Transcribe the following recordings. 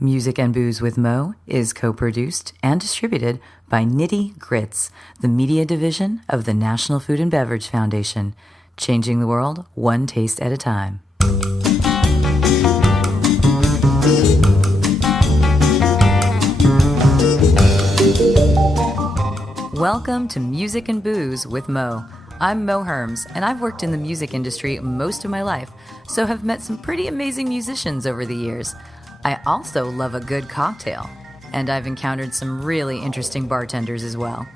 Music and Booze with Mo is co-produced and distributed by Nitty Grits, the media division of the National Food and Beverage Foundation, changing the world one taste at a time. Welcome to Music and Booze with Mo. I'm Mo Herms, and I've worked in the music industry most of my life, so have met some pretty amazing musicians over the years. I also love a good cocktail, and I've encountered some really interesting bartenders as well.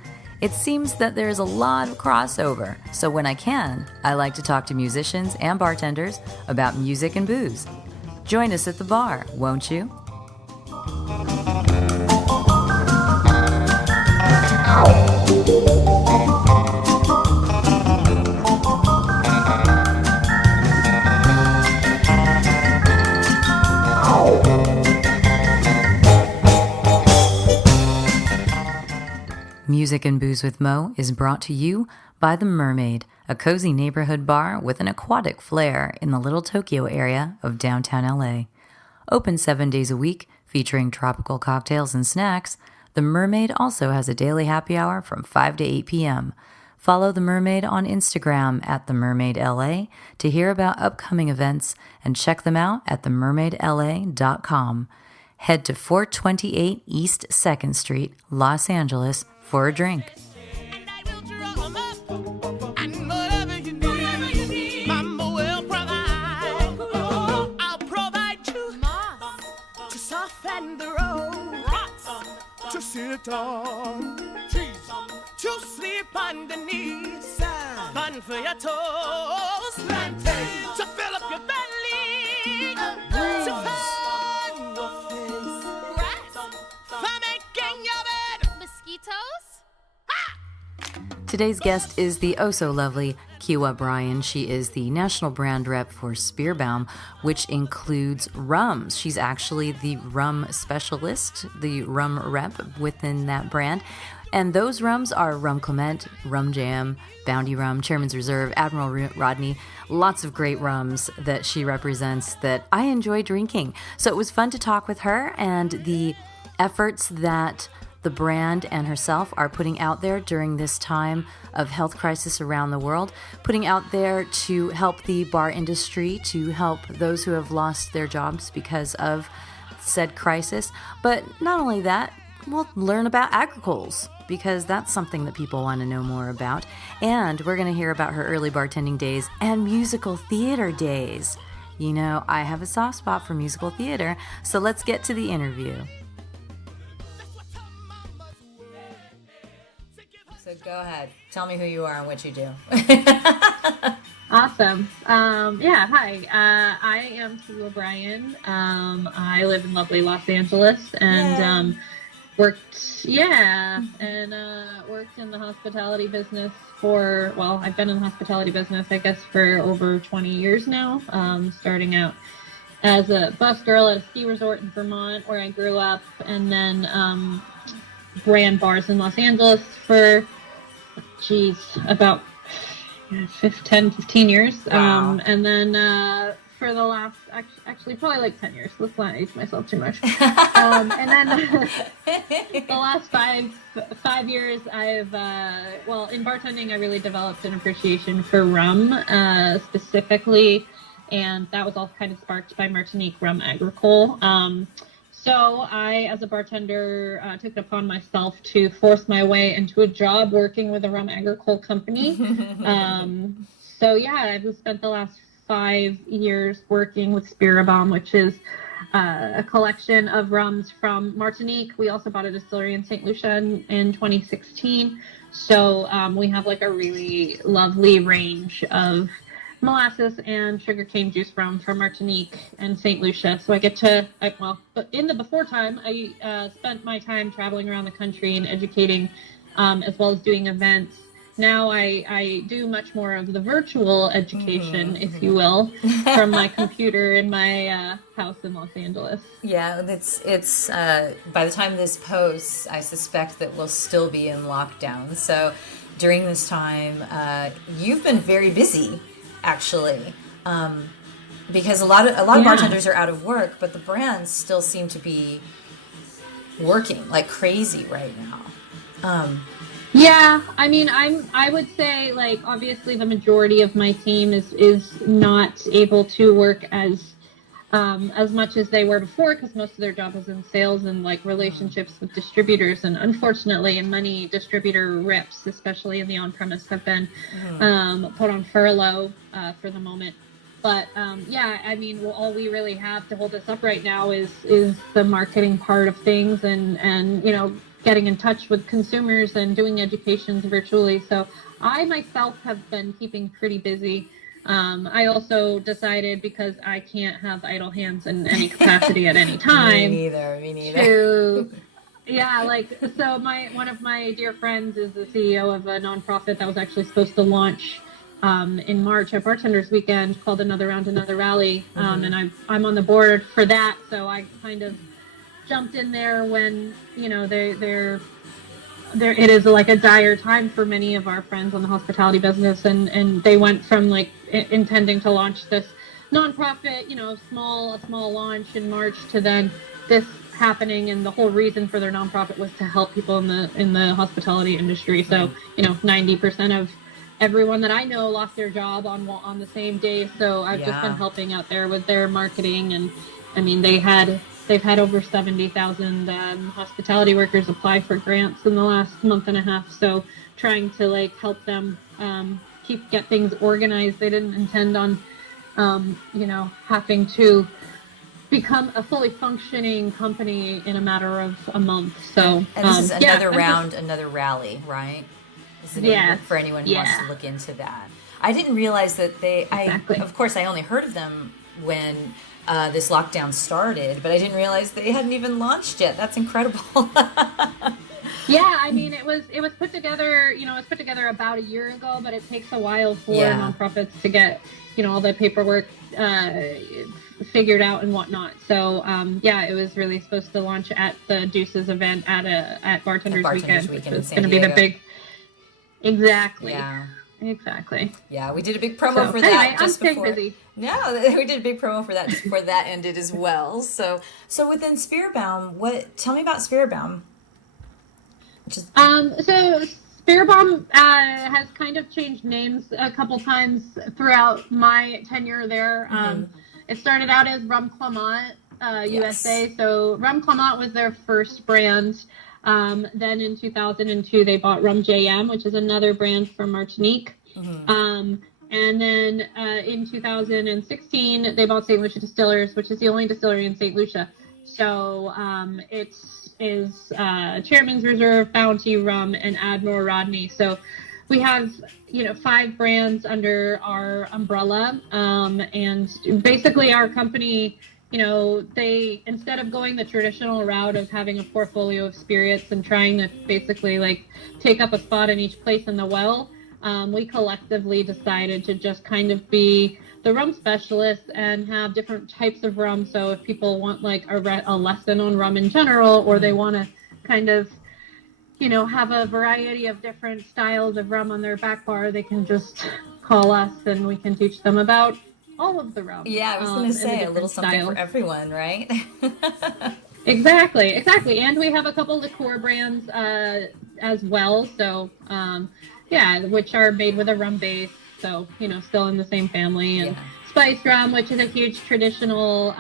It seems that there's a lot of crossover, so when I can, I like to talk to musicians and bartenders about music and booze. Join us at the bar, won't you? Music and Booze with Mo is brought to you by The Mermaid, a cozy neighborhood bar with an aquatic flair in the Little Tokyo area of downtown LA. Open 7 days a week, featuring tropical cocktails and snacks, The Mermaid also has a daily happy hour from 5 to 8 p.m. Follow The Mermaid on Instagram at TheMermaidLA to hear about upcoming events and check them out at TheMermaidLA.com. Head to 428 East 2nd Street, Los Angeles, for a drink. To sit on, to sleep underneath, fun for your toes, to fill up your belly, to fan your face, for making your bed. Mosquitoes? Today's guest is the oh-so-lovely Kiowa Bryan. She is the national brand rep for Spearbaum, which includes rums. She's actually the rum specialist, the rum rep within that brand. And those rums are Rum Clement, Rum Jam, Bounty Rum, Chairman's Reserve, Admiral Rodney. Lots of great rums that she represents that I enjoy drinking. So it was fun to talk with her and the efforts that the brand and herself are putting out there during this time of health crisis around the world, putting out there to help the bar industry, to help those who have lost their jobs because of said crisis. But not only that, we'll learn about agricoles, because that's something that people want to know more about. And we're going to hear about her early bartending days and musical theater days. You know, I have a soft spot for musical theater, so let's get to the interview. So go ahead. Tell me who you are and what you do. Awesome. Hi. I am Kiowa Bryan. I live in lovely Los Angeles and worked in the hospitality business I've been in the hospitality business, I guess, for over 20 years now, starting out as a bus girl at a ski resort in Vermont where I grew up, and then ran bars in Los Angeles for about 15 years. Wow. And then for the last, actually probably like 10 years. Let's not age myself too much. And then the last five years, I've, in bartending, I really developed an appreciation for rum specifically. And that was all kind of sparked by Martinique Rum Agricole. So I, as a bartender, took it upon myself to force my way into a job working with a rum agricole company. I've spent the last 5 years working with Spearbaum, which is a collection of rums from Martinique. We also bought a distillery in St. Lucia in 2016. So we have like a really lovely range of molasses and sugarcane juice rum from Martinique and St. Lucia. So I get to, but in the before time, I spent my time traveling around the country and educating, as well as doing events. Now I do much more of the virtual education, if you will, from my computer in my house in Los Angeles. Yeah, it's by the time this posts, I suspect that we'll still be in lockdown. So during this time, you've been very busy, actually. because a lot of Yeah. bartenders are out of work, but the brands still seem to be working like crazy right now. Yeah, I mean, I would say, like, obviously the majority of my team is not able to work as much as they were before, because most of their job is in sales and like relationships with distributors, and unfortunately many distributor reps, especially in the on-premise, have been put on furlough for the moment. But yeah, I mean, all we really have to hold us up right now is the marketing part of things, and you know, getting in touch with consumers and doing educations virtually. So I myself have been keeping pretty busy. I also decided, because I can't have idle hands in any capacity at any time. Me neither. Yeah, like, so one of my dear friends is the CEO of a nonprofit that was actually supposed to launch in March, a bartenders weekend called Another Round, Another Rally, and I'm on the board for that. So I kind of jumped in there when, you know, it is like a dire time for many of our friends on the hospitality business, and they went from like intending to launch this nonprofit, you know, a small launch in March, to then this happening, and the whole reason for their nonprofit was to help people in the hospitality industry. So, you know, 90% of everyone that I know lost their job on the same day. So I've just been helping out there with their marketing, and I mean, they've had over 70,000 hospitality workers apply for grants in the last month and a half. So trying to like help them get things organized. They didn't intend on, you know, having to become a fully functioning company in a matter of a month. So and this is another round, another rally, right? For anyone who wants to look into that. I didn't realize that of course, I only heard of them when this lockdown started, but I didn't realize they hadn't even launched yet. That's incredible. Yeah, I mean, it was put together, you know, it was put together about a year ago, but it takes a while for nonprofits to get, you know, all the paperwork figured out and whatnot. So yeah, it was really supposed to launch at the Deuces event at Bartenders Weekend. It's going to be the big. Exactly. Yeah. Exactly. Yeah, we did a big promo for that. I'm staying busy. No, we did a big promo for that just before that ended as well. So within Spearbaum, tell me about Spearbaum. So Spearbaum has kind of changed names a couple times throughout my tenure there. It started out as Rum Clement USA. So Rum Clement was their first brand. Then in 2002, they bought Rum JM, which is another brand from Martinique. And then in 2016, they bought St. Lucia Distillers, which is the only distillery in St. Lucia. So it is Chairman's Reserve, Bounty Rum, and Admiral Rodney. So we have, you know, 5 brands under our umbrella. And basically our company, you know, they, instead of going the traditional route of having a portfolio of spirits and trying to basically like take up a spot in each place in the well, we collectively decided to just kind of be the rum specialists and have different types of rum. So if people want like a lesson on rum in general, or they want to kind of, you know, have a variety of different styles of rum on their back bar, they can just call us and we can teach them about all of the rum. Yeah, I was going to say a little something for everyone, right? Exactly. And we have a couple liqueur brands as well. So, which are made with a rum base. So, you know, still in the same family. And spice rum, which is a huge traditional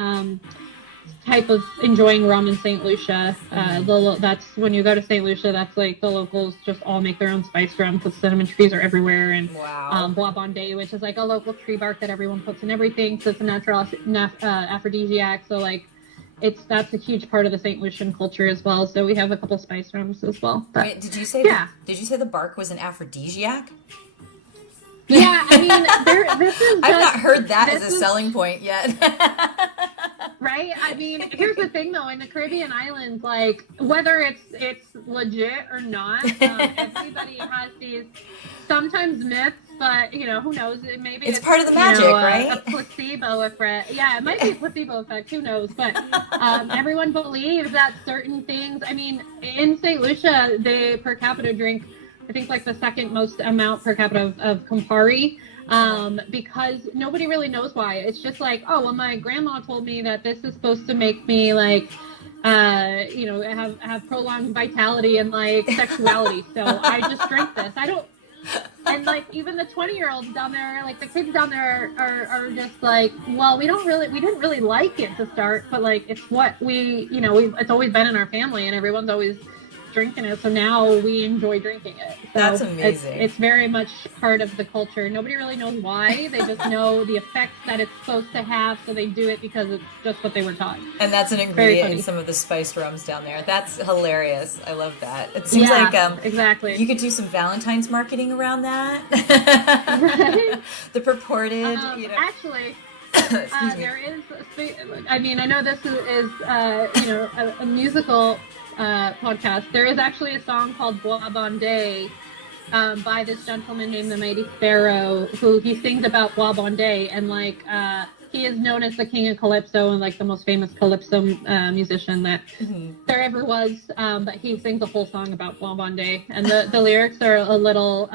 type of enjoying rum in St. Lucia. That's when you go to St. Lucia, that's like the locals just all make their own spice rum because cinnamon trees are everywhere. And Bois Bondé, which is like a local tree bark that everyone puts in everything. So it's a natural aphrodisiac. So like that's a huge part of the St. Lucian culture as well. So we have a couple spice rums as well. But, wait, did you say the bark was an aphrodisiac? Yeah, I mean, this is. I've not heard that as a selling point yet. Right? I mean, here's the thing, though. In the Caribbean islands, like, whether it's legit or not, everybody has these sometimes myths, but, you know, who knows? Maybe it's part of the magic, right? A placebo effect. Yeah, it might be a placebo effect. Who knows? But everyone believes that certain things. I mean, in St. Lucia, they per capita drink, I think, like the second most amount per capita of Campari. because nobody really knows why. It's just like, oh, well, my grandma told me that this is supposed to make me like, have prolonged vitality and like sexuality. So I just drink this. I don't. And like even the 20-year-olds down there, like the kids down there are just like, well, we didn't really like it to start, but like it's what it's always been in our family, and everyone's always drinking it, so now we enjoy drinking it. So that's amazing. It's very much part of the culture. Nobody really knows why. They just know the effects that it's supposed to have, so they do it because it's just what they were taught. And that's an ingredient in some of the spiced rums down there. That's hilarious. I love that. It seems like exactly. You could do some Valentine's marketing around that. Right? The purported, Actually, there is. I mean, I know this is a musical podcast. There is actually a song called Bois Bandé by this gentleman named the Mighty Sparrow, who he sings about Bois Bandé, and like he is known as the king of calypso and like the most famous calypso musician that there ever was. But he sings a whole song about Bois Bandé, and the lyrics are a little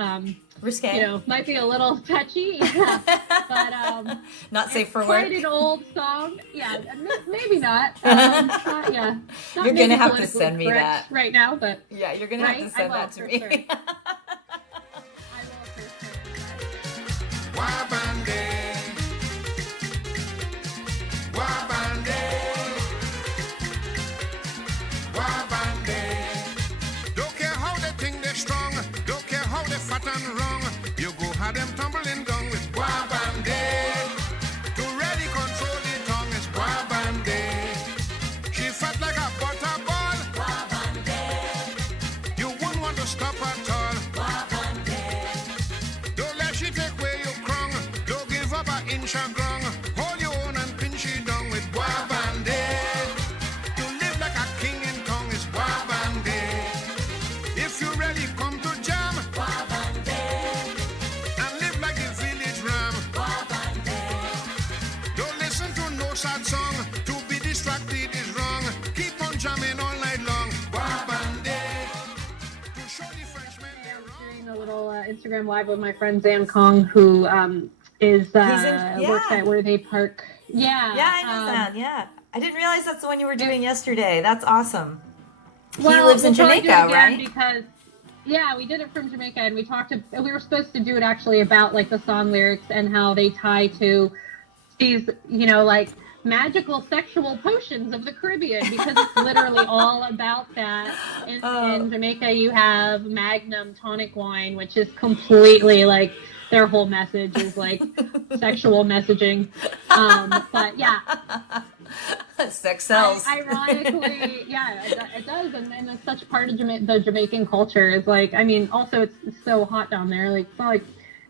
risque. Might be a little touchy, but not safe for work. Quite an old song, yeah. Maybe not. Not you're gonna have to send me that right now, but yeah, you're gonna have to send that to me. Sure. I will for sure. Wabande, wabande, wabande. Don't care how they think they're strong. Don't care how they fat and wrong. You go have them tumbling down with wabande. To really control the tongue is wabande. She fat like a butterball. Wabande. You wouldn't want to stop at all. Wabande. Don't let she take away your crown. Don't give up an inch of ground. Hold your own and pinch it down with wabande. To live like a king in tongue is wabande. If you really come to jam, wabande. And live like the village ram, wabande. Don't listen to no sad song. To be distracted is wrong. Keep on jamming all night long, wabande. To show the Frenchmen they're wrong. Doing a little Instagram live with my friend Zan Kong, who works at where they park. Yeah. Yeah, I know that. Yeah, I didn't realize that's the one you were doing yesterday. That's awesome. He Well, lives in we'll probably Jamaica, do it again right? Because we did it from Jamaica, and we were supposed to do it actually about like the song lyrics and how they tie to these, like magical sexual potions of the Caribbean, because it's literally all about that. In Jamaica, you have Magnum tonic wine, which is completely like their whole message is like sexual messaging. But yeah. Sex sells. Ironically, yeah, it does, and it's such part of the Jamaican culture. Is like, I mean, also it's so hot down there. Like, it's not like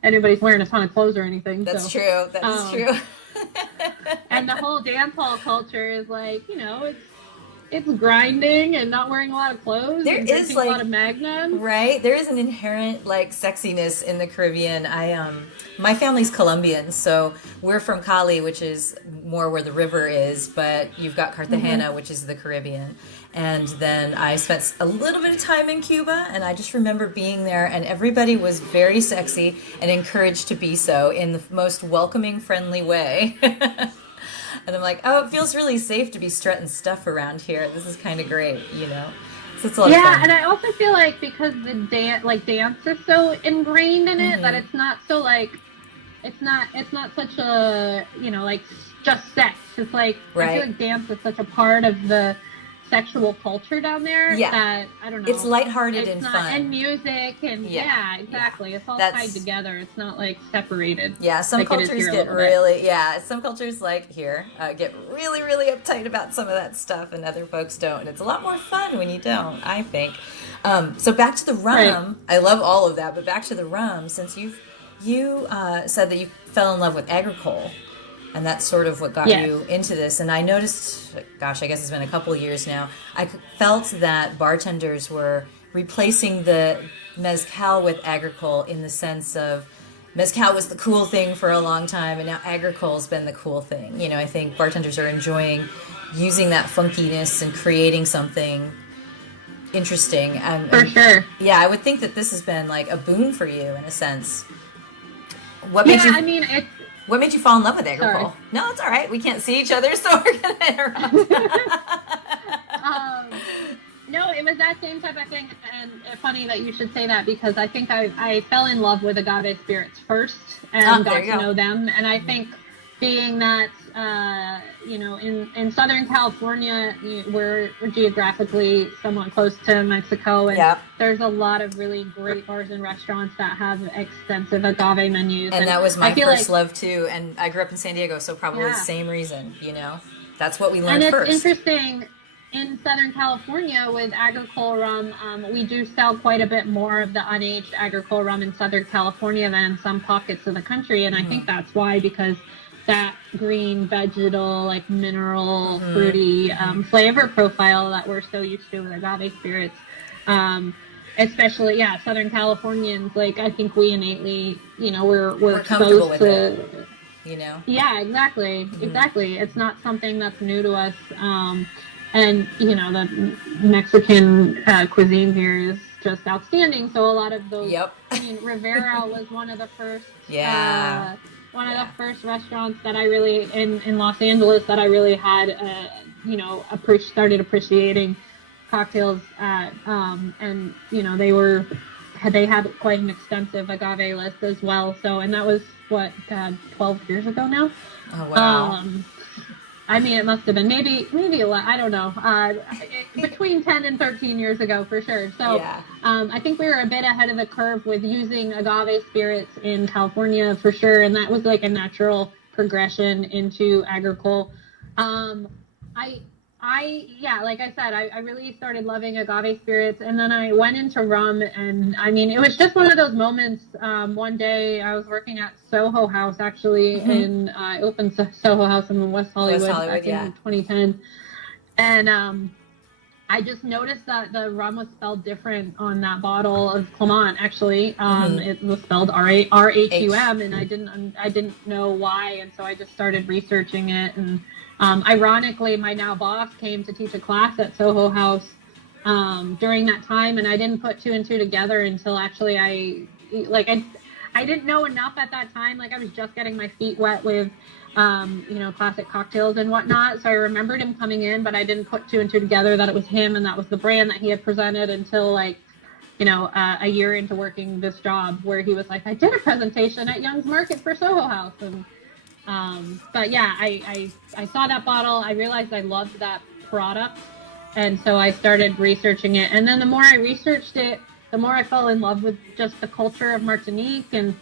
anybody's wearing a ton of clothes or anything. That's true. That is true. And the whole dance hall culture is like, it's grinding and not wearing a lot of clothes. There and is like a lot of Magnum. Right? There is an inherent like sexiness in the Caribbean. My family's Colombian, so we're from Cali, which is more where the river is, but you've got Cartagena, which is the Caribbean. And then I spent a little bit of time in Cuba, and I just remember being there, and everybody was very sexy and encouraged to be so in the most welcoming, friendly way. And I'm like, oh, it feels really safe to be strutting stuff around here. This is kind of great, So it's a lot of fun. Yeah, and I also feel like because the dance is so ingrained in it that it's not so like, it's not such a, like just sex. It's like, right. I feel like dance is such a part of the sexual culture down there that, I don't know. It's lighthearted and fun. And music and exactly. Yeah. It's all tied together. It's not like separated. Yeah, some like cultures get really, some cultures get really, really uptight about some of that stuff, and other folks don't. And it's a lot more fun when you don't, I think. So back to the rum. Right. I love all of that, but back to the rum, since you said that you fell in love with agricole. And that's sort of what got you into this. And I noticed, I guess it's been a couple of years now, I felt that bartenders were replacing the mezcal with agricole in the sense of mezcal was the cool thing for a long time, and now agricole's been the cool thing. I think bartenders are enjoying using that funkiness and creating something interesting. For sure. Yeah, I would think that this has been like a boon for you in a sense. What made you? I mean, it's. What made you fall in love with agricole? Sorry. No, it's all right. We can't see each other, so we're gonna interrupt. No, it was that same type of thing, and it's funny that you should say that because I think I fell in love with agave spirits first and got to know them, and I think being that in Southern California we're geographically somewhat close to Mexico, and there's a lot of really great bars and restaurants that have extensive agave menus. And that was my first love too, and I grew up in San Diego, so probably the same reason. That's what we learned first. And it's interesting. In Southern California with agricole rum, we do sell quite a bit more of the unaged agricole rum in Southern California than in some pockets of the country. And I think that's why, because that green, vegetal, like mineral, fruity flavor profile that we're so used to with agave spirits. Especially, Southern Californians, like I think we innately, we're comfortable with it. Yeah, exactly. Exactly. It's not something that's new to us. And, the Mexican cuisine here is just outstanding. So a lot of those, I mean, Rivera was one of the first, the first restaurants that I really, in Los Angeles, that I really had, started appreciating cocktails at. And, they had quite an extensive agave list as well. So, and that was 12 years ago now. Oh, wow. I mean, it must have been maybe I don't know, between 10 and 13 years ago for sure. So I think we were a bit ahead of the curve with using agave spirits in California for sure. And that was like a natural progression into agricole. Like I said, I really started loving agave spirits, and then I went into rum, and I mean, it was just one of those moments. One day I was working at Soho House, actually, and I opened Soho House in West Hollywood back in 2010, and I just noticed that the rum was spelled different on that bottle of Clement. Actually, it was spelled R-H-U-M, and I didn't know why, and so I just started researching it. And ironically, my now boss came to teach a class at Soho House during that time, and I didn't put two and two together until actually I didn't know enough at that time. Like I was just getting my feet wet with classic cocktails and whatnot. So I remembered him coming in, but I didn't put two and two together that it was him and that was the brand that he had presented until a year into working this job, where he was like, I did a presentation at Young's Market for Soho House. And but yeah, I saw that bottle. I realized I loved that product. And so I started researching it. And then the more I researched it, the more I fell in love with just the culture of Martinique. And,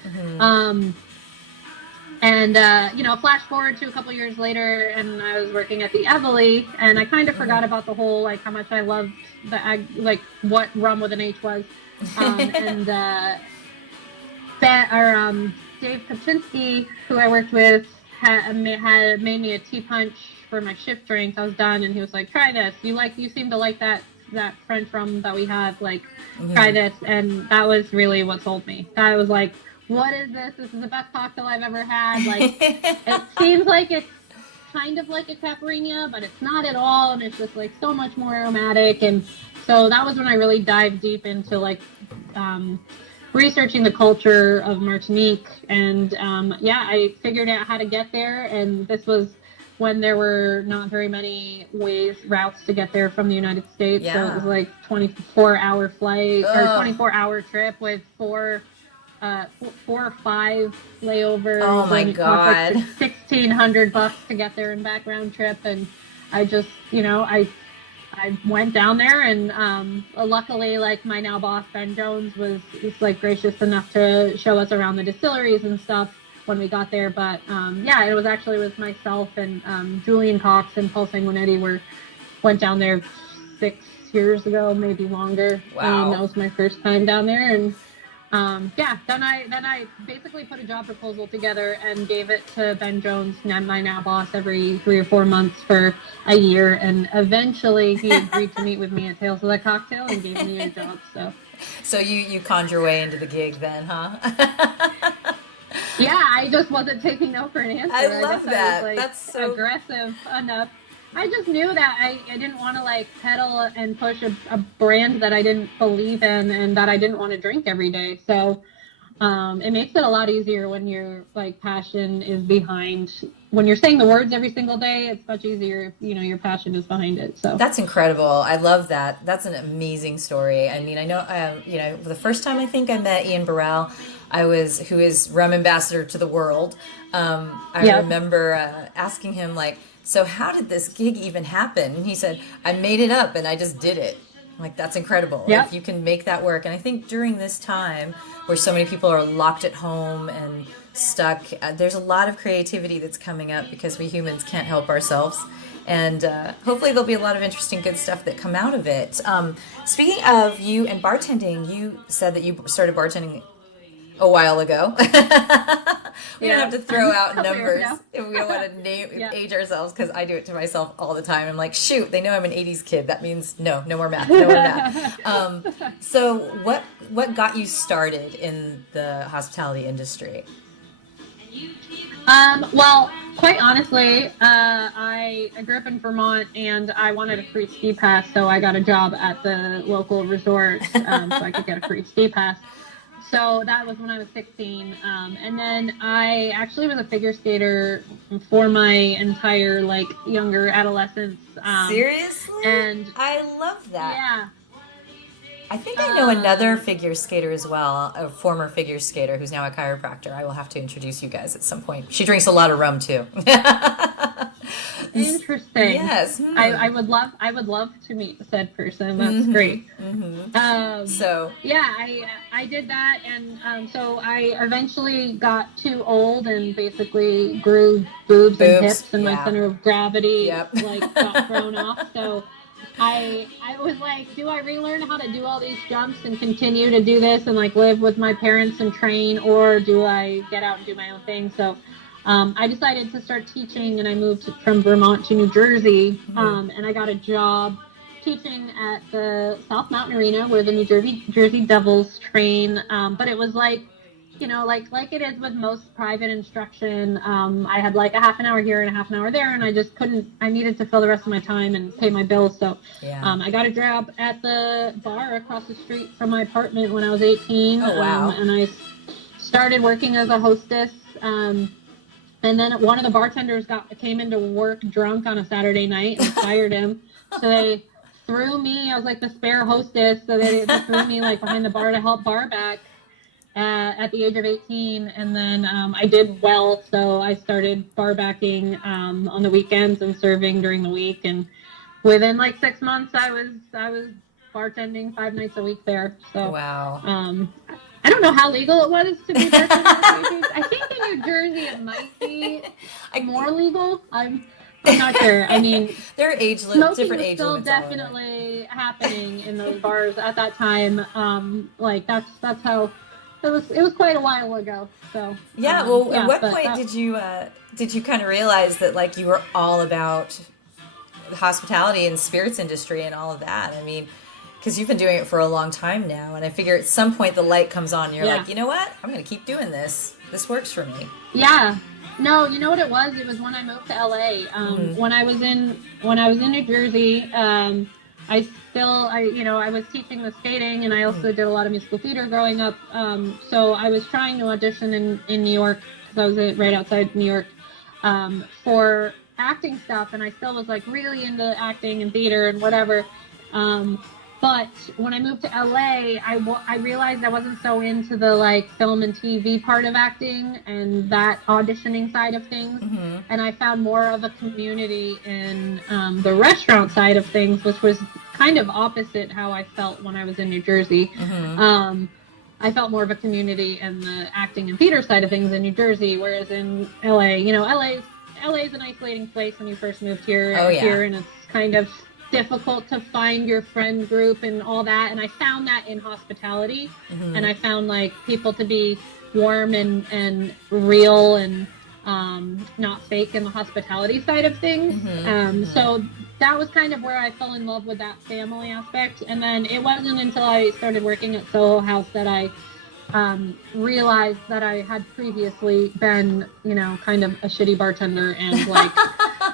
flash forward to a couple years later, and I was working at the Evely, and I kind of forgot about the whole, like, how much I loved what rum with an H was. Dave Kopczynski, who I worked with, had made me a tea punch for my shift drinks. I was done, and he was like, try this. You seem to like that French rum that we have, like, try this. And that was really what sold me. I was like, what is this? This is the best cocktail I've ever had. Like, it seems like it's kind of like a caipirinha, but it's not at all, and it's just, like, so much more aromatic. And so that was when I really dived deep into, like, researching the culture of Martinique, and I figured out how to get there. And this was when there were not very many routes to get there from the United States. So it was like 24-hour flight or 24-hour trip with four or five layovers. Oh my God! Like $1,600 to get there in background trip, and I just I went down there, and luckily, like, my now boss Ben Jones was like gracious enough to show us around the distilleries and stuff when we got there. But it was actually with myself and Julian Cox and Paul Sanguinetti went down there 6 years ago, maybe longer. Wow. That was my first time down there, and then I basically put a job proposal together and gave it to Ben Jones, my now boss, every 3 or 4 months for a year, and eventually he agreed to meet with me at Tales of the Cocktail and gave me a job. So you conned your way into the gig then, huh? Yeah, I just wasn't taking no for an answer. I love that. I was, That's so aggressive enough. I just knew that I didn't want to, like, peddle and push a brand that I didn't believe in and that I didn't want to drink every day. So It makes it a lot easier when your like passion is behind, when you're saying the words every single day. It's much easier if your passion is behind it. So That's incredible. I love that. That's an amazing story. I mean, I know, the first time I think I met Ian Burrell, who is rum ambassador to the world. I remember asking him, like, so how did this gig even happen? And he said, I made it up and I just did it. I'm like, that's incredible. Yep. If you can make that work. And I think during this time where so many people are locked at home and stuck, there's a lot of creativity that's coming up because we humans can't help ourselves. And hopefully there'll be a lot of interesting, good stuff that come out of it. Speaking of you and bartending, you said that you started bartending a while ago. We don't have to throw out numbers. We don't want to age ourselves, because I do it to myself all the time. I'm like, shoot, they know I'm an 80s kid. That means no more math, no more math. So what got you started in the hospitality industry? Well, quite honestly, I grew up in Vermont, and I wanted a free ski pass, so I got a job at the local resort so I could get a free ski pass. So that was when I was 16, and then I actually was a figure skater for my entire younger adolescence. Seriously? And I love that. Yeah. I think I know another figure skater as well, a former figure skater who's now a chiropractor. I will have to introduce you guys at some point. She drinks a lot of rum too. Interesting. Yes. I would love to meet said person. That's great. So yeah, I did that, and so I eventually got too old and basically grew boobs and hips, and my center of gravity got thrown off. So I was like, do I relearn how to do all these jumps and continue to do this and live with my parents and train, or do I get out and do my own thing? So I decided to start teaching, and I moved from Vermont to New Jersey, and I got a job teaching at the South Mountain Arena where the New Jersey Devils train. But it was like it is with most private instruction. I had a half an hour here and a half an hour there, and I just I needed to fill the rest of my time and pay my bills. So I got a job at the bar across the street from my apartment when I was 18. Oh, wow. And I started working as a hostess. And then one of the bartenders came into work drunk on a Saturday night and fired him. So they threw me. I was the spare hostess. So they threw me behind the bar to help bar back at the age of 18. And then I did well. So I started bar backing on the weekends and serving during the week. And within 6 months, I was bartending 5 nights a week there. So wow. I don't know how legal it was to be bartending. I think in New Jersey it might be more legal. I'm not sure. I mean, there are different age limits. Still definitely happening in those bars at that time. That's how it was quite a while ago. So at what point did you kind of realize that you were all about the hospitality and spirits industry and all of that? I mean, because you've been doing it for a long time now, and I figure at some point the light comes on and you're like, you know what? I'm going to keep doing this. This works for me. Yeah. No, you know what it was? It was when I moved to LA. When I was in New Jersey, I was teaching the skating, and I also did a lot of musical theater growing up. So I was trying to audition in New York, because I was right outside New York, for acting stuff, and I still was really into acting and theater and whatever. But when I moved to LA, I realized I wasn't so into the film and TV part of acting and that auditioning side of things. And I found more of a community in the restaurant side of things, which was kind of opposite how I felt when I was in New Jersey. I felt more of a community in the acting and theater side of things in New Jersey, whereas in LA, LA's an isolating place when you first moved here, and it's kind of difficult to find your friend group and all that. And I found that in hospitality, and I found people to be warm and real and not fake in the hospitality side of things. So that was kind of where I fell in love with that family aspect. And then it wasn't until I started working at Soho House that I realized that I had previously been, kind of a shitty bartender and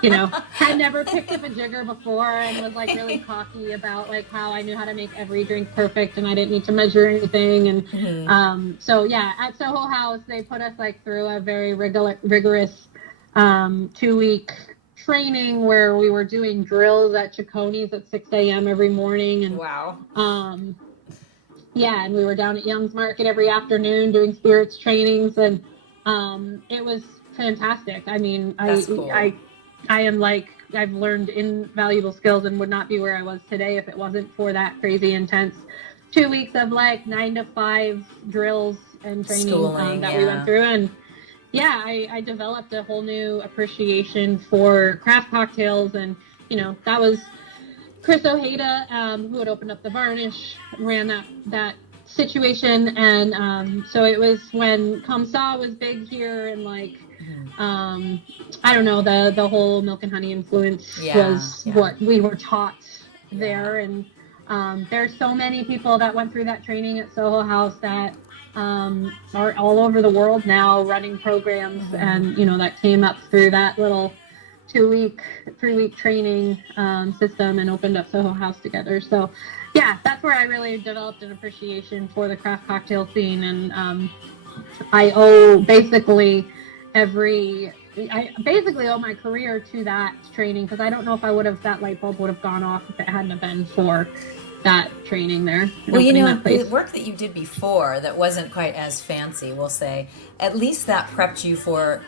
you know, had never picked up a jigger before and was like really cocky about like how I knew how to make every drink perfect and I didn't need to measure anything. And so yeah, at Soho House they put us like through a very rigorous 2-week training where we were doing drills at Chiconi's at 6 a.m. every morning. And wow. Yeah, and we were down at Young's Market every afternoon doing spirits trainings, and it was fantastic. I mean, Cool. I am like, I've learned invaluable skills and would not be where I was today if it wasn't for that crazy intense 2 weeks of like 9 to 5 drills and training that we went through. And yeah, I developed a whole new appreciation for craft cocktails, and you know, that was Chris Ojeda, who had opened up the Varnish, ran that situation. And so it was when Kamsa was big here, and like I don't know, the whole milk and honey influence was what we were taught there. And there's so many people that went through that training at Soho House that are all over the world now running programs, and you know, that came up through that little 2-week, 3-week training system and opened up Soho House together. So yeah, that's where I really developed an appreciation for the craft cocktail scene. And I basically owe my career to that training, because I don't know if that light bulb would have gone off if it hadn't have been for that training there. Well, you know, the work that you did before that wasn't quite as fancy, we'll say, at least that prepped you for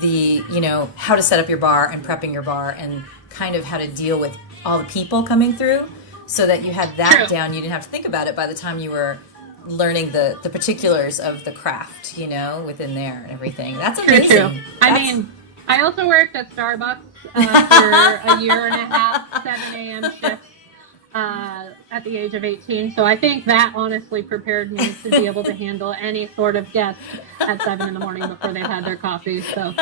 the, you know, how to set up your bar and prepping your bar and kind of how to deal with all the people coming through, so that you had that down. You didn't have to think about it by the time you were learning the particulars of the craft, you know, within there and everything. That's amazing. True. I mean, I also worked at Starbucks for a year and a half, 7 a.m. shifts at the age of 18. So I think that honestly prepared me to be able to handle any sort of guest at 7 in the morning before they've had their coffee. So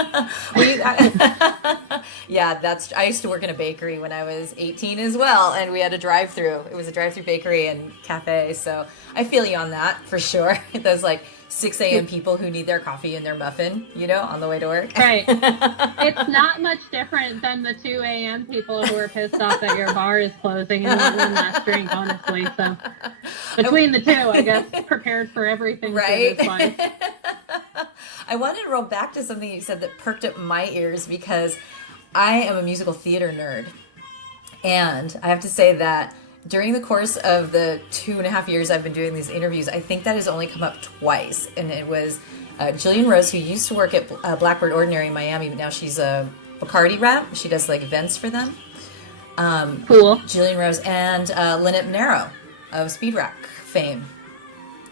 yeah, I used to work in a bakery when I was 18 as well, and we had a drive-through. It was a drive-through bakery and cafe, so I feel you on that for sure. Those like 6 a.m. people who need their coffee and their muffin, you know, on the way to work. Right. It's not much different than the 2 a.m. people who are pissed off that your bar is closing and want one last drink, honestly. So between the two, I guess, prepared for everything. Right. I wanted to roll back to something you said that perked up my ears, because I am a musical theater nerd. And I have to say that during the course of the 2.5 years I've been doing these interviews, I think that has only come up twice. And it was Jillian Rose, who used to work at Blackbird Ordinary in Miami, but now she's a Bacardi rep. She does like events for them. Cool. Jillian Rose and Lynette Monero of Speed Rack fame.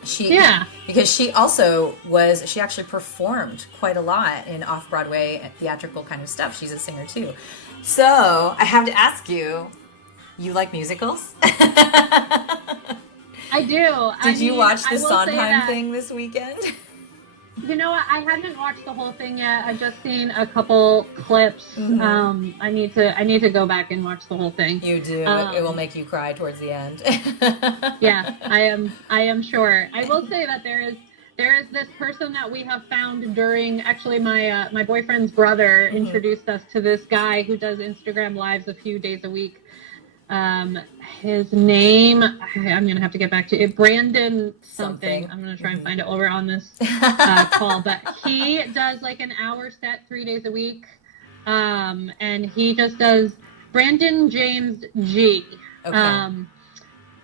Because she actually performed quite a lot in off-Broadway theatrical kind of stuff. She's a singer too. So I have to ask you, you like musicals? I do. Did you watch the Sondheim thing this weekend? You know what? I haven't watched the whole thing yet. I've just seen a couple clips. I need to go back and watch the whole thing. You do. It will make you cry towards the end. Yeah, I am sure. I will say that there is this person that we have found during, actually my boyfriend's brother introduced us to this guy who does Instagram lives a few days a week. His name, I'm going to have to get back to it. Brandon something. I'm going to try and find it over on this call. But he does like an hour set 3 days a week. And he just does Brandon James G. Okay.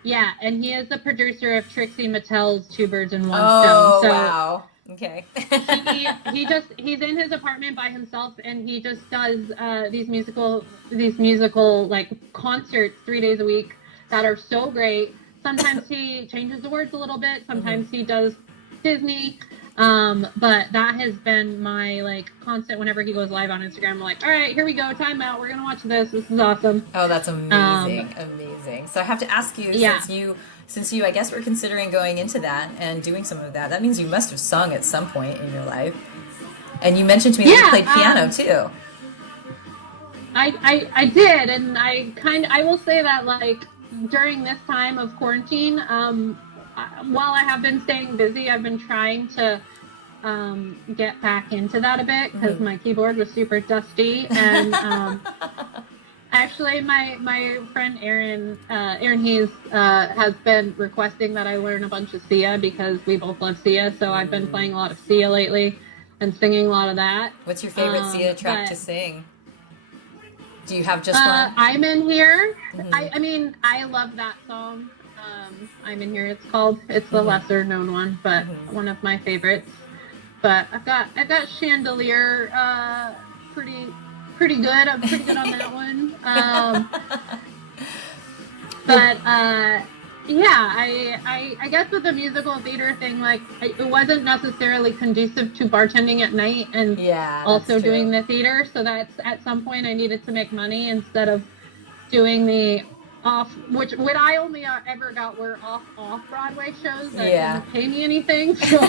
Yeah, and he is the producer of Trixie Mattel's Two Birds and One Stone. So wow. Okay. he's in his apartment by himself, and he just does these musical like concerts 3 days a week that are so great. Sometimes he changes the words a little bit. Sometimes he does Disney. But that has been my like constant whenever he goes live on Instagram. I'm like, all right, here we go. Time out. We're going to watch this. This is awesome. Oh, that's amazing. Amazing. So I have to ask you, since you, I guess, were considering going into that and doing some of that, that means you must have sung at some point in your life. And you mentioned to me that you played piano too. I did. And I will say that like during this time of quarantine, while I have been staying busy, I've been trying to get back into that a bit because my keyboard was super dusty. And actually, my friend Aaron Hayes has been requesting that I learn a bunch of Sia because we both love Sia. So I've been playing a lot of Sia lately and singing a lot of that. What's your favorite Sia track to sing? Do you have just one? I'm in here. I mean, I love that song. I'm in here. It's the lesser known one, but one of my favorites. But I've got Chandelier. Pretty good. I'm pretty good on that one. But yeah, I guess with the musical theater thing, like it wasn't necessarily conducive to bartending at night and also doing the theater. So that's at some point I needed to make money instead of doing the off, which what I only ever got were off Broadway shows that didn't pay me anything. So.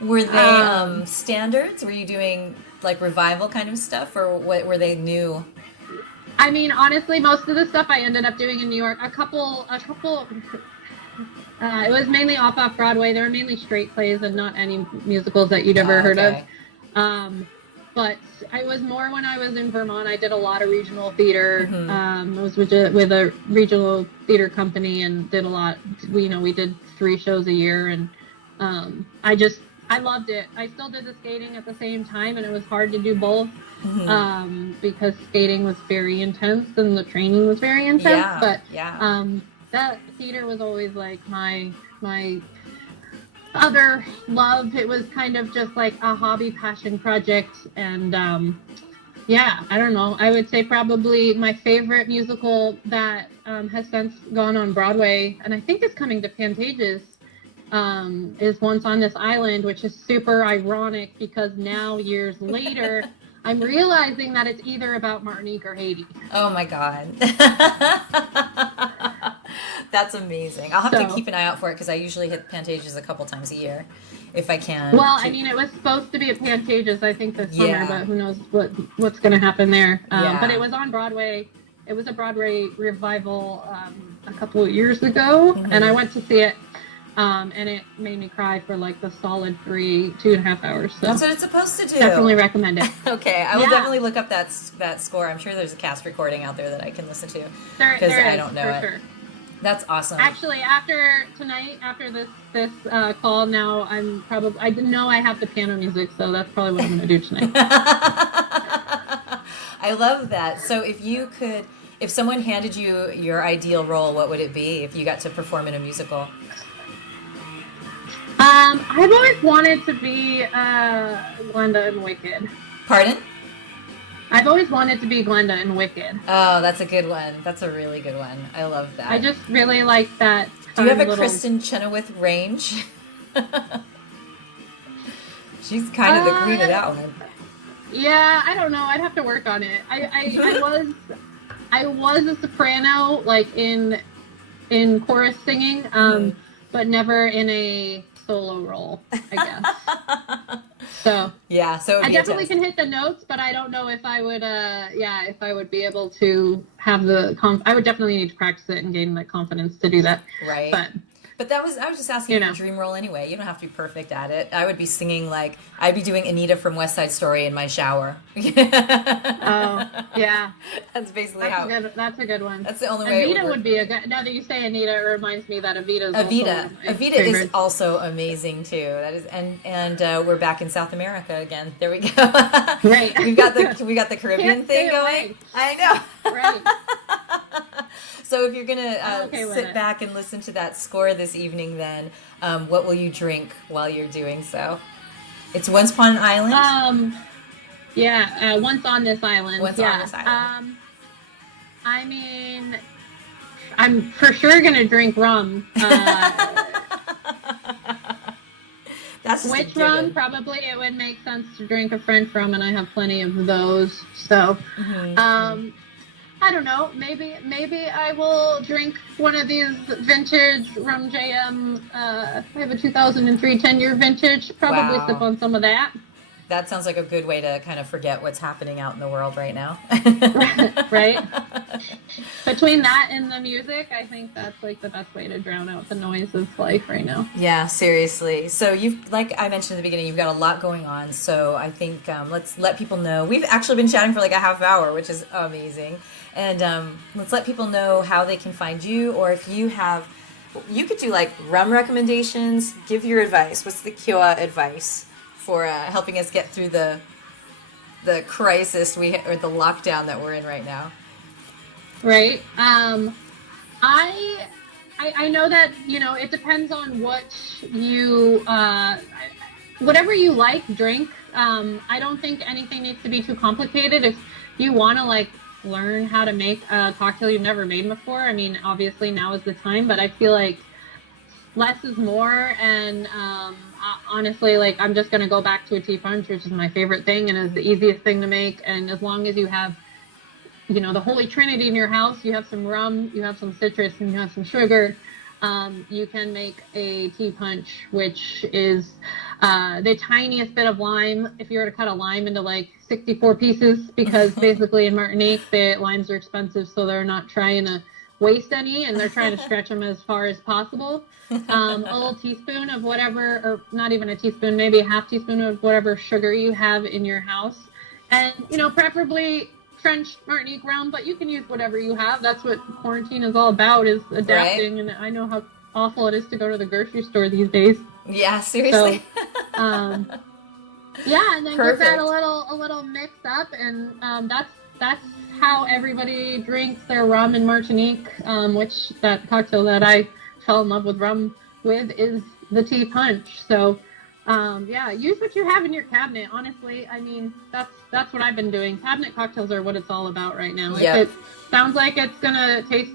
Were they standards? Were you doing like revival kind of stuff, or what were they new? I mean, honestly, most of the stuff I ended up doing in New York, a couple. It was mainly off Broadway. They were mainly straight plays and not any musicals that you'd ever heard of. But I was more when I was in Vermont. I did a lot of regional theater. I was with a regional theater company and did a lot. We did 3 shows a year, and I loved it. I still did the skating at the same time, and it was hard to do both because skating was very intense and the training was very intense. But that theater was always like my other love. It was kind of just like a hobby passion project. And I don't know. I would say probably my favorite musical that has since gone on Broadway, and I think it's coming to Pantages, is Once on This Island, which is super ironic because now years later I'm realizing that it's either about Martinique or Haiti. Oh my God. That's amazing. I'll have to keep an eye out for it because I usually hit Pantages a couple times a year if I can. Well, I mean, it was supposed to be at Pantages, I think, this summer, but who knows what's going to happen there. But it was on Broadway. It was a Broadway revival a couple of years ago, and I went to see it. And it made me cry for like the solid 2.5 hours. So that's what it's supposed to do. Definitely recommend it. Okay, I will definitely look up that score. I'm sure there's a cast recording out there that I can listen to because I don't know it. Sure. That's awesome. Actually, after this call, now I didn't know I have the piano music, so that's probably what I'm going to do tonight. I love that. So if someone handed you your ideal role, what would it be if you got to perform in a musical? I've always wanted to be Glenda in Wicked. Pardon? I've always wanted to be Glenda in Wicked. Oh, that's a good one. That's a really good one. I love that. I just really like that. Do you have a Kristen Chenoweth range? She's kind of the queen of that one. Yeah, I don't know. I'd have to work on it. I was a soprano, like in chorus singing, but never in a solo role, I guess. So I definitely can hit the notes, but I don't know if I would if I would be able to have I would definitely need to practice it and gain the confidence to do that. Right. But I was just asking you a dream role anyway. You don't have to be perfect at it. I would be singing I'd be doing Anita from West Side Story in my shower. Oh, yeah. That's basically that's a good one. That's the only way Evita would be a good. Now that you say Anita, it reminds me that Evita is also amazing too. That is, and we're back in South America again. There we go. Right. we got the Caribbean thing going. I know. Right. So if you're gonna sit back and listen to that score this evening, then what will you drink while you're doing so? It's Once Upon an Island. Once on This Island. On This Island. I mean, I'm for sure gonna drink rum. That's just which rum? Probably it would make sense to drink a French rum, and I have plenty of those. So, I don't know. Maybe I will drink one of these vintage rum JM. I have a 2003 10-year vintage. Probably sip on some of that. That sounds like a good way to kind of forget what's happening out in the world right now. Right? Between that and the music, I think that's like the best way to drown out the noise of life right now. Yeah, seriously. So you've, like I mentioned in the beginning, you've got a lot going on. So I think let's let people know. We've actually been chatting for like a half hour, which is amazing. And let's let people know how they can find you, or if you have, you could do like rum recommendations, give your advice. What's the Kiowa advice for helping us get through the crisis or the lockdown that we're in right now? Right. I know that, it depends on what you, whatever you like, drink. I don't think anything needs to be too complicated. If you want to like learn how to make a cocktail you've never made before, I mean, obviously now is the time, but I feel like less is more. And honestly, like, I'm just going to go back to a tea punch, which is my favorite thing and is the easiest thing to make. And as long as you have, the holy trinity in your house, you have some rum, you have some citrus, and you have some sugar, you can make a tea punch, which is the tiniest bit of lime. If you were to cut a lime into like 64 pieces, because basically in Martinique, the limes are expensive, so they're not trying to waste any, and they're trying to stretch them as far as possible. A little teaspoon of whatever, or not even a teaspoon, maybe a half teaspoon of whatever sugar you have in your house. And, preferably French Martinique rum, but you can use whatever you have. That's what quarantine is all about, is adapting. Right. And I know how awful it is to go to the grocery store these days. Yeah, seriously. So, yeah, and then get that a little mixed up, and that's how everybody drinks their rum in Martinique, which that cocktail that I fell in love with rum with is the tea punch. So yeah, use what you have in your cabinet. Honestly, I mean, that's what I've been doing. Cabinet cocktails are what it's all about right now. Yep. If it sounds like it's gonna taste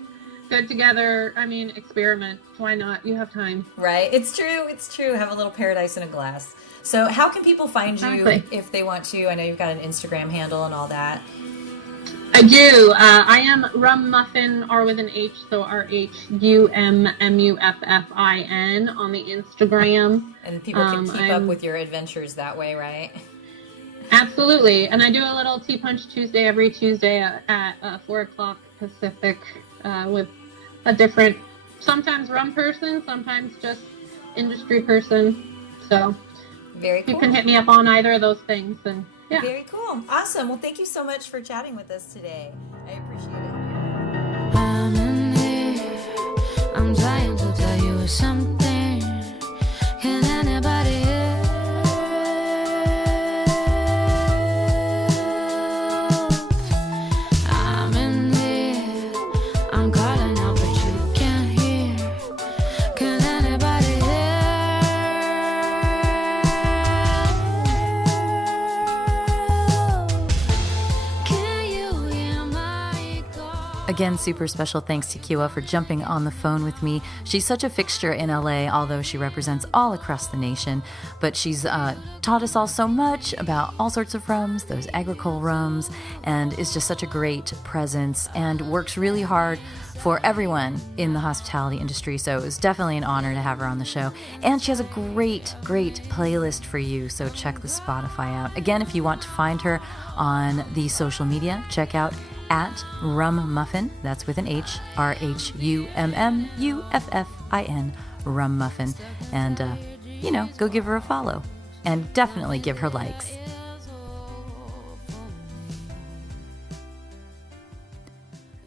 good together, I mean, experiment. Why not? You have time. Right. It's true. Have a little paradise in a glass. So how can people find you if they want to? I know you've got an Instagram handle and all that. I do. I am Rum Muffin, R with an H, so RHUMMUFFIN on the Instagram. And people can keep up with your adventures that way, right? Absolutely. And I do a little Tea Punch Tuesday every Tuesday at 4 o'clock Pacific with a different, sometimes rum person, sometimes just industry person. So very cool. You can hit me up on either of those things. And yeah. Very cool. Awesome. Well, thank you so much for chatting with us today. I appreciate it. I'm in here. I'm trying to tell you something. Can anybody hear? I'm in here. I'm calling out, but you can't hear. Can anybody hear? Again, super special thanks to Kiowa for jumping on the phone with me. She's such a fixture in LA, although she represents all across the nation. But she's taught us all so much about all sorts of rums, those agricole rums, and is just such a great presence and works really hard for everyone in the hospitality industry. So it was definitely an honor to have her on the show. And she has a great playlist for you, so check the Spotify out. Again, if you want to find her on the social media, check out at Rum Muffin, that's with an H, RHUMMUFFIN, Rum Muffin, and go give her a follow, and definitely give her likes.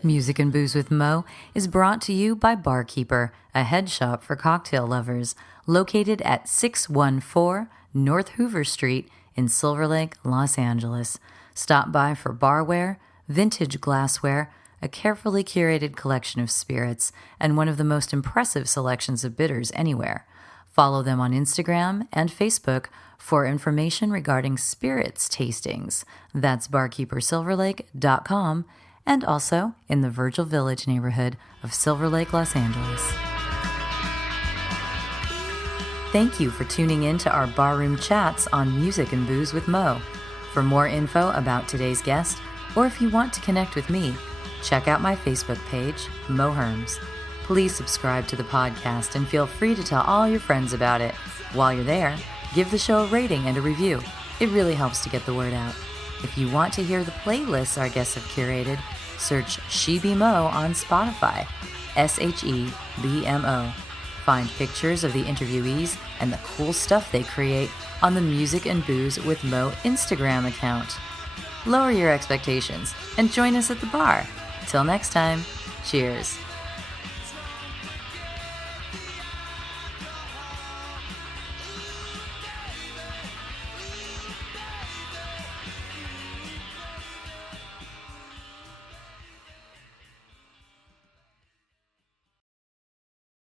Music and Booze with Mo is brought to you by Barkeeper, a head shop for cocktail lovers, located at 614 North Hoover Street in Silver Lake, Los Angeles. Stop by for barware, vintage glassware, a carefully curated collection of spirits, and one of the most impressive selections of bitters anywhere. Follow them on Instagram and Facebook for information regarding spirits tastings. That's barkeepersilverlake.com, and also in the Virgil Village neighborhood of Silver Lake, Los Angeles. Thank you for tuning in to our barroom chats on Music and Booze with Mo. For more info about today's guest, or if you want to connect with me, check out my Facebook page, Mo Herms. Please subscribe to the podcast and feel free to tell all your friends about it. While you're there, give the show a rating and a review. It really helps to get the word out. If you want to hear the playlists our guests have curated, search She Be Mo on Spotify, SHEBMO. Find pictures of the interviewees and the cool stuff they create on the Music and Booze with Mo Instagram account. Lower your expectations and join us at the bar. Till next time, cheers.